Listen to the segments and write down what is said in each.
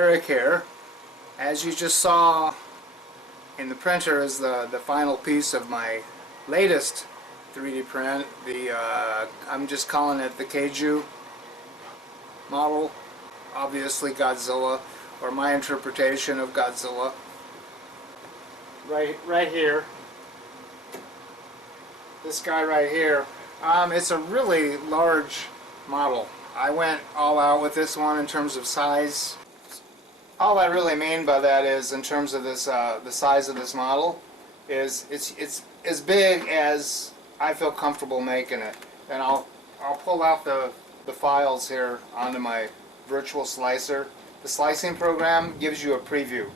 Eric here. As you just saw in the printer is the final piece of my latest 3D print. I'm just calling it the Kaiju model. Obviously Godzilla, or my interpretation of Godzilla. Right here. This guy right here. It's a really large model. I went all out with this one in terms of size. All I really mean by that is, in terms of this, the size of this model, is it's as big as I feel comfortable making it. And I'll pull out the files here onto my virtual slicer. The slicing program gives you a preview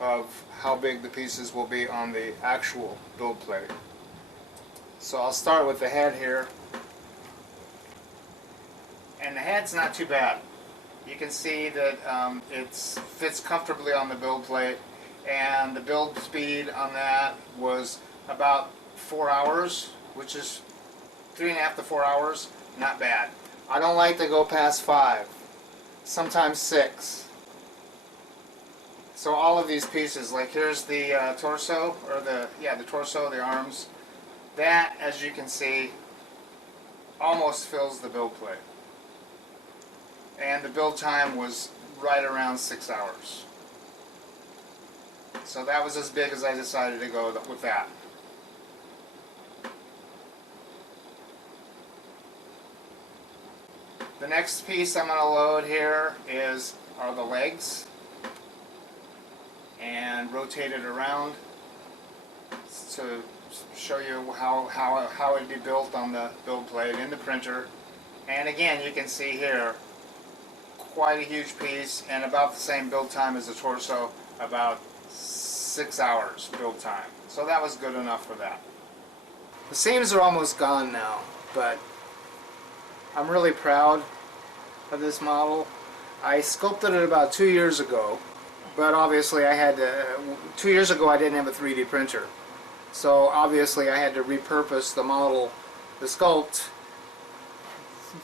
of how big the pieces will be on the actual build plate. So I'll start with the head here. And the head's not too bad. You can see that it fits comfortably on the build plate, and the build speed on that was about 4 hours, which is 3.5 to 4 hours. Not bad. I don't like to go past 5, sometimes 6. So all of these pieces, like here's the torso, or the torso, the arms. That, as you can see, almost fills the build plate. And the build time was right around 6 hours. So that was as big as I decided to go with that. The next piece I'm going to load here are the legs, and rotate it around to show you how it'd be built on the build plate in the printer. And again, you can see here, quite a huge piece, and about the same build time as the torso, about 6 hours build time. So that was good enough for that. The seams are almost gone now, but I'm really proud of this model. I sculpted it about 2 years ago, but obviously 2 years ago I didn't have a 3D printer. So obviously I had to repurpose the model, the sculpt,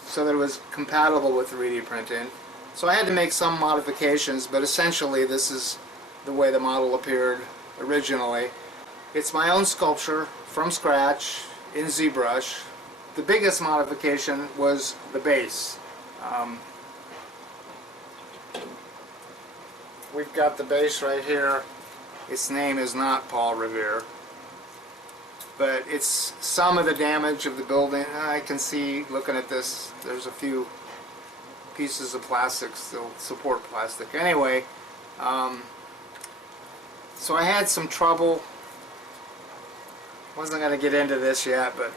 so that it was compatible with 3D printing. So I had to make some modifications, but essentially this is the way the model appeared originally. It's my own sculpture from scratch in ZBrush. The biggest modification was the base. We've got the base right here. Its name is not Paul Revere, but it's some of the damage of the building. I can see, looking at this, there's a few pieces of plastic still support plastic. Anyway, so I had some trouble. Wasn't going to get into this yet, but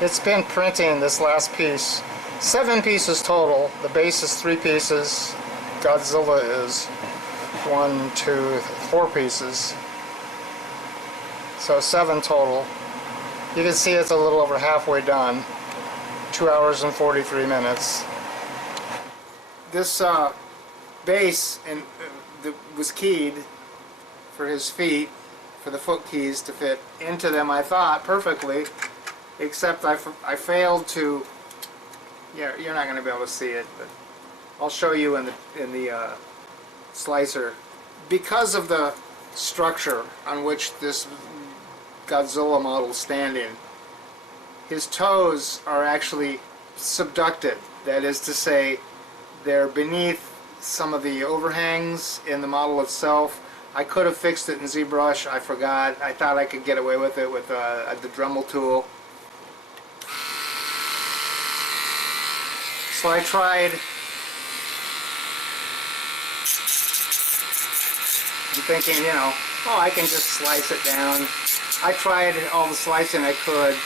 it's been printing this last piece. 7 pieces total. The base is 3 pieces. Godzilla is 1, 2, 4 pieces. So 7 total. You can see it's a little over halfway done. 2 hours and 43 minutes. This base was keyed for his feet, for the foot keys to fit into them, I thought, perfectly, except I failed to. Yeah, you're not going to be able to see it, but I'll show you in the slicer. Because of the structure on which this Godzilla model is standing, his toes are actually subducted. That is to say, they're beneath some of the overhangs in the model itself. I could have fixed it in ZBrush. I forgot. I thought I could get away with it with the Dremel tool. So I tried. I'm thinking, oh, I can just slice it down. I tried all the slicing I could.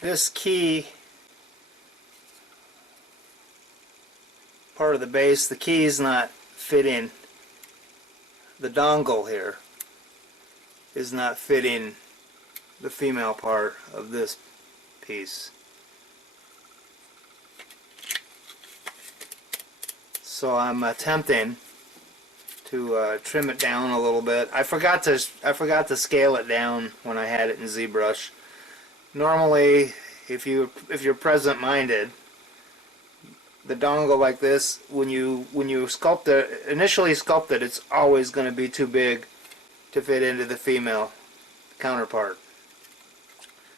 This key part of the base, the key is not fitting. The dongle here is not fitting the female part of this piece. So I'm attempting trim it down a little bit. I forgot to scale it down when I had it in ZBrush. Normally, if you're present-minded, the dongle like this, when you sculpt it, initially sculpt it, it's always going to be too big to fit into the female counterpart.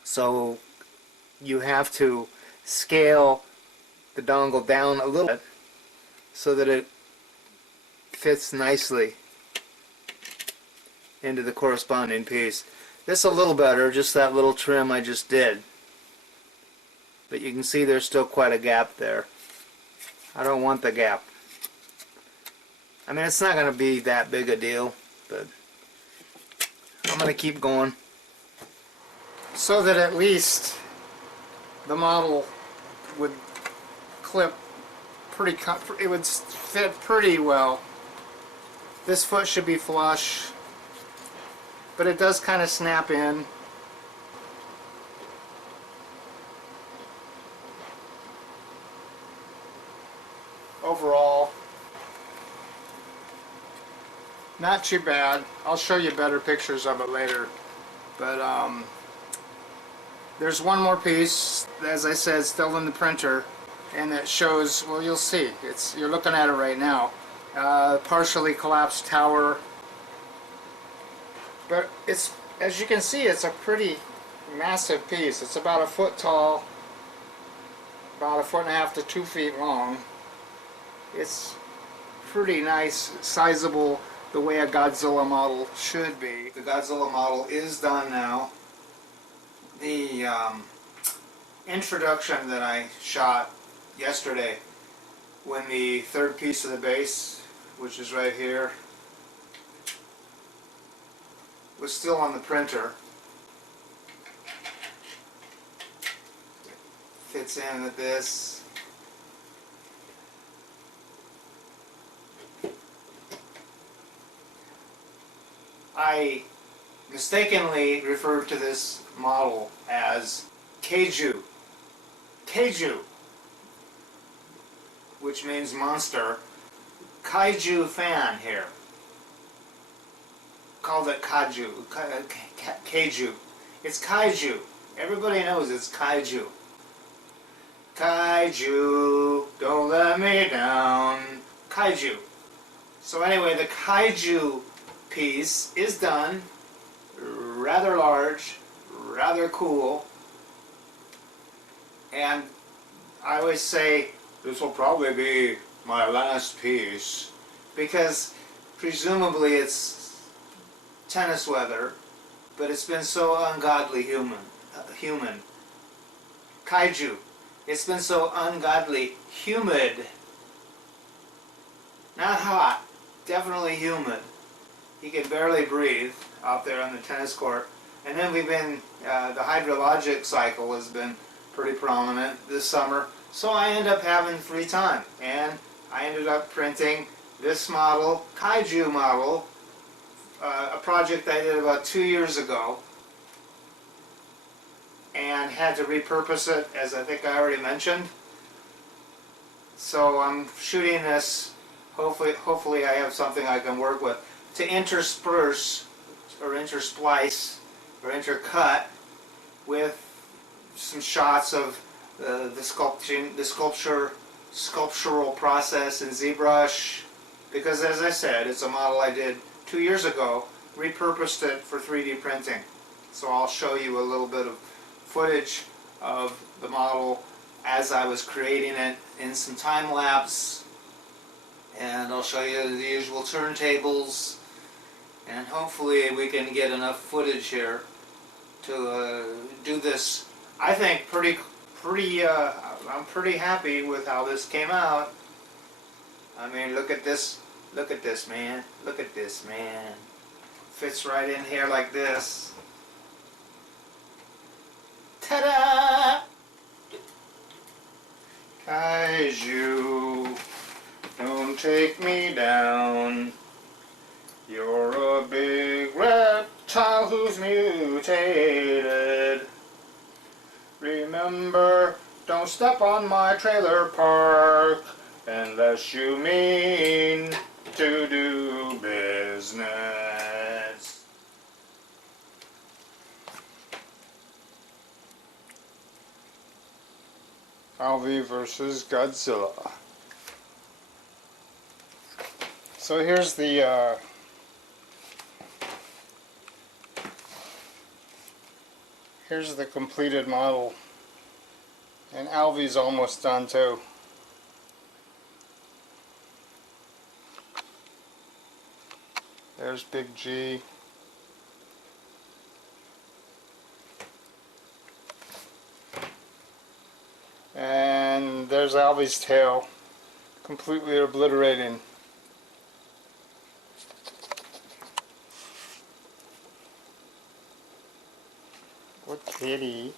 So you have to scale the dongle down a little bit so that it fits nicely into the corresponding piece. This is a little better, just that little trim I just did. But you can see there's still quite a gap there. I don't want the gap. I mean, it's not going to be that big a deal, but I'm going to keep going. So that at least the model would clip pretty, it would fit pretty well. This foot should be flush, but it does kind of snap in. Overall, not too bad. I'll show you better pictures of it later. But there's one more piece, as I said, still in the printer, and it shows, well, you'll see, you're looking at it right now. Partially collapsed tower. But it's, as you can see, it's a pretty massive piece. It's about a foot tall, about 1.5 to 2 feet long. It's pretty nice, sizable, the way a Godzilla model should be. The Godzilla model is done now. The introduction that I shot yesterday, when the third piece of the base, which is right here, was still on the printer. Fits in with this. I mistakenly referred to this model as Kaiju. Kaiju, which means monster. Kaiju fan here. Called it Kaiju. Kaiju. It's Kaiju. Everybody knows it's Kaiju. Kaiju, don't let me down. Kaiju. So anyway, the Kaiju piece is done. Rather large, rather cool. And I always say, this will probably be my last piece, because presumably it's tennis weather, but it's been so ungodly human. Kaiju. It's been so ungodly humid. Not hot, definitely humid. You can barely breathe out there on the tennis court. And then we've been, the hydrologic cycle has been pretty prominent this summer. So I end up having free time. And I ended up printing this model, Kaiju model, a project I did about 2 years ago. And had to repurpose it, as I think I already mentioned. So I'm shooting this, hopefully I have something I can work with, to intersperse, or intersplice, or intercut with some shots of the sculptural process in ZBrush, because as I said, it's a model I did 2 years ago, repurposed it for 3D printing. So I'll show you a little bit of footage of the model as I was creating it in some time lapse, and I'll show you the usual turntables, and hopefully we can get enough footage here to do this. I think I'm pretty happy with how this came out. I mean, look at this man, look at this man, fits right in here like this. Ta-da! Kaiju, don't take me down. You're a big reptile who's mutated. Remember, don't step on my trailer park unless you mean to do Alvy versus Godzilla. So here's the completed model, and Alvy's almost done too. There's Big G. And there's Alvy's tail, completely obliterating. What kitty?